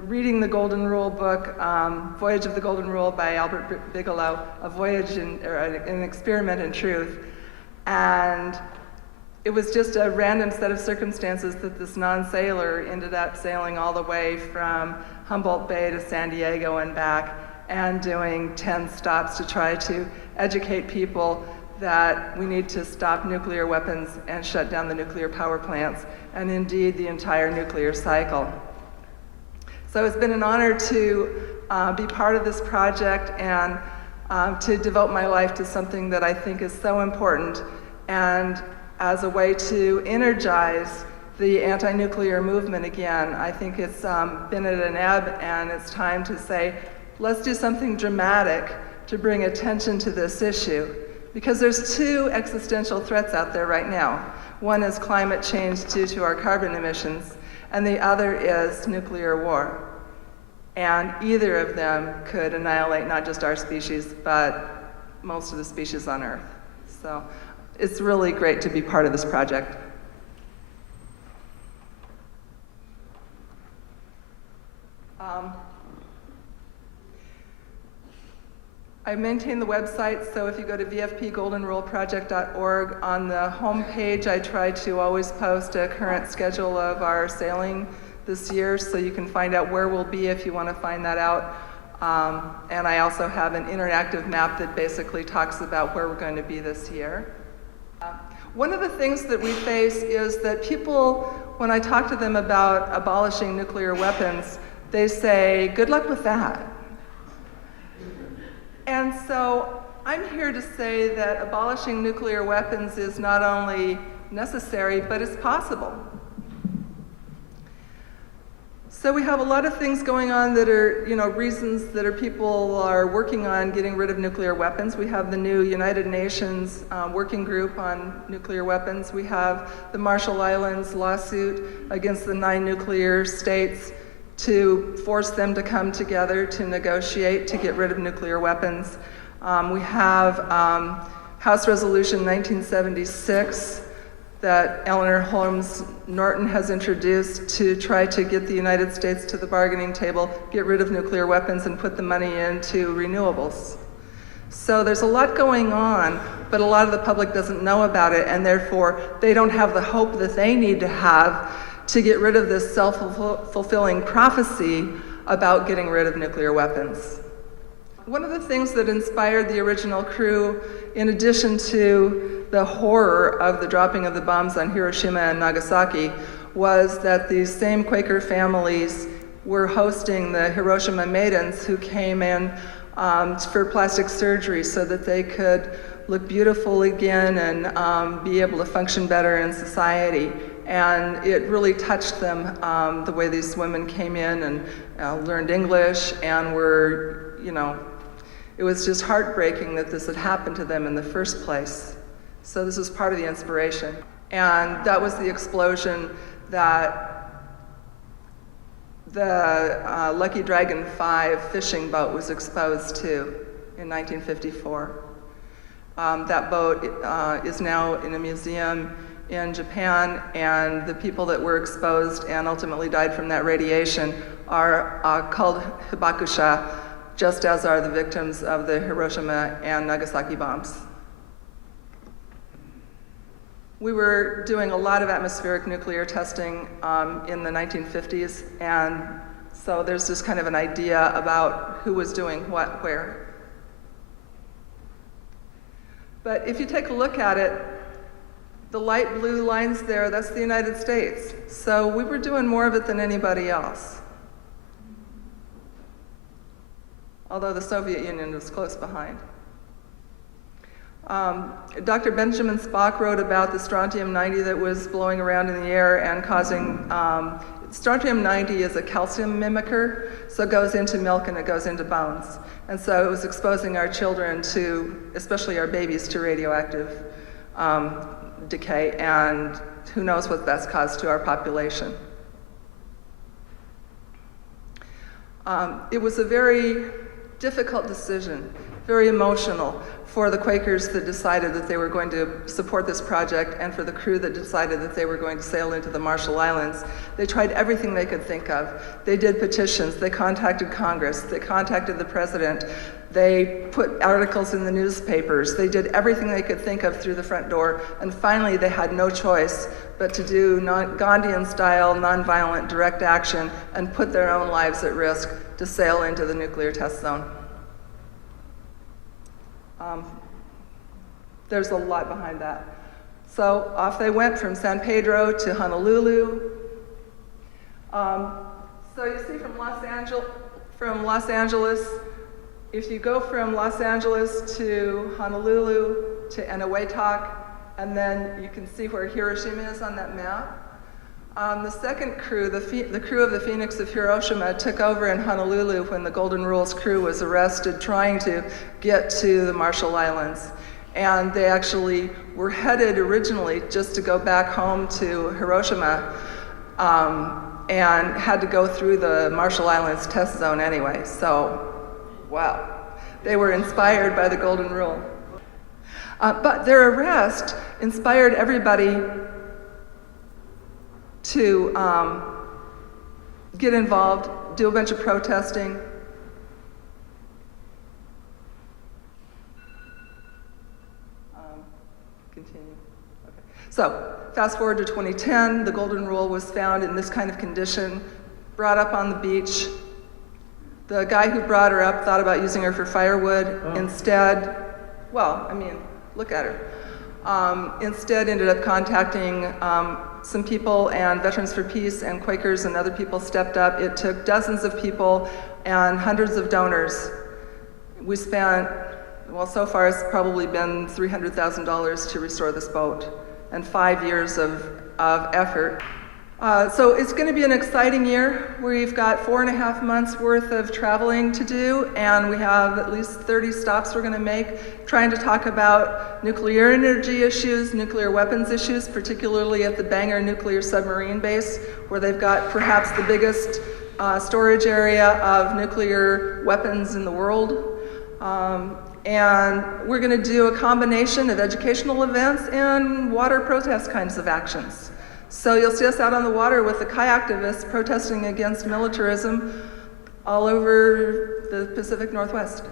Reading the Golden Rule book, Voyage of the Golden Rule by Albert Bigelow, an experiment in truth. And it was just a random set of circumstances that this non-sailor ended up sailing all the way from Humboldt Bay to San Diego and back, and doing 10 stops to try to educate people that we need to stop nuclear weapons and shut down the nuclear power plants, and indeed the entire nuclear cycle. So it's been an honor to be part of this project and to devote my life to something that I think is so important, and as a way to energize the anti-nuclear movement again. I think it's been at an ebb, and it's time to say, let's do something dramatic to bring attention to this issue, because there's two existential threats out there right now. One is climate change due to our carbon emissions, and the other is nuclear war. And either of them could annihilate not just our species, but most of the species on Earth. So it's really great to be part of this project. I maintain the website, so if you go to vfpgoldenruleproject.org, on the home page I try to always post a current schedule of our sailing this year, so you can find out where we'll be if you want to find that out. And I also have an interactive map that basically talks about where we're going to be this year. One of the things that we face is that people, when I talk to them about abolishing nuclear weapons, they say, good luck with that. And so I'm here to say that abolishing nuclear weapons is not only necessary, but it's possible. So we have a lot of things going on that are, reasons that people are working on getting rid of nuclear weapons. We have the new United Nations working group on nuclear weapons. We have the Marshall Islands lawsuit against the 9 nuclear states to force them to come together to negotiate to get rid of nuclear weapons. We have House Resolution 1976 that Eleanor Holmes Norton has introduced to try to get the United States to the bargaining table, get rid of nuclear weapons, and put the money into renewables. So there's a lot going on, but a lot of the public doesn't know about it, and therefore they don't have the hope that they need to have to get rid of this self-fulfilling prophecy about getting rid of nuclear weapons. One of the things that inspired the original crew, in addition to the horror of the dropping of the bombs on Hiroshima and Nagasaki, was that these same Quaker families were hosting the Hiroshima maidens who came in for plastic surgery so that they could look beautiful again and be able to function better in society. And it really touched them, the way these women came in and learned English and were, it was just heartbreaking that this had happened to them in the first place. So this was part of the inspiration. And that was the explosion that the Lucky Dragon 5 fishing boat was exposed to in 1954. That boat is now in a museum in Japan, and the people that were exposed and ultimately died from that radiation are called Hibakusha, just as are the victims of the Hiroshima and Nagasaki bombs. We were doing a lot of atmospheric nuclear testing in the 1950s, and so there's just kind of an idea about who was doing what where. But if you take a look at it, the light blue lines there, that's the United States. So we were doing more of it than anybody else, although the Soviet Union was close behind. Dr. Benjamin Spock wrote about the strontium-90 that was blowing around in the air and causing, strontium-90 is a calcium mimicker, so it goes into milk and it goes into bones. And so it was exposing our children to, especially our babies, to radioactive decay, and who knows what that's caused to our population. It was a very difficult decision very emotional for the Quakers that decided that they were going to support this project and for the crew that decided that they were going to sail into the Marshall Islands. They tried everything they could think of. They did petitions, they contacted Congress, they contacted the president, they put articles in the newspapers, they did everything they could think of through the front door, and finally they had no choice but to do Gandhian-style, nonviolent, direct action and put their own lives at risk to sail into the nuclear test zone. There's a lot behind that. So off they went from San Pedro to Honolulu. So you see from Los Angeles, if you go from Los Angeles to Honolulu to Eniwetok, and then you can see where Hiroshima is on that map. The second crew, the crew of the Phoenix of Hiroshima, took over in Honolulu when the Golden Rule's crew was arrested trying to get to the Marshall Islands. And they actually were headed originally just to go back home to Hiroshima and had to go through the Marshall Islands test zone anyway. So, wow. They were inspired by the Golden Rule. But their arrest inspired everybody to get involved, do a bunch of protesting. Continue. Okay. So, fast forward to 2010, the Golden Rule was found in this kind of condition, brought up on the beach. The guy who brought her up thought about using her for firewood. Instead, well, I mean, look at her. Instead ended up contacting some people, and Veterans for Peace and Quakers and other people stepped up. It took dozens of people and hundreds of donors. We spent, well, so far it's probably been $300,000 to restore this boat, and 5 years of effort. So it's going to be an exciting year. We've got 4.5 months worth of traveling to do, and we have at least 30 stops we're going to make trying to talk about nuclear energy issues, nuclear weapons issues, particularly at the Bangor nuclear submarine base, where they've got perhaps the biggest storage area of nuclear weapons in the world. And we're going to do a combination of educational events and water protest kinds of actions. So you'll see us out on the water with the kayak activists protesting against militarism all over the Pacific Northwest.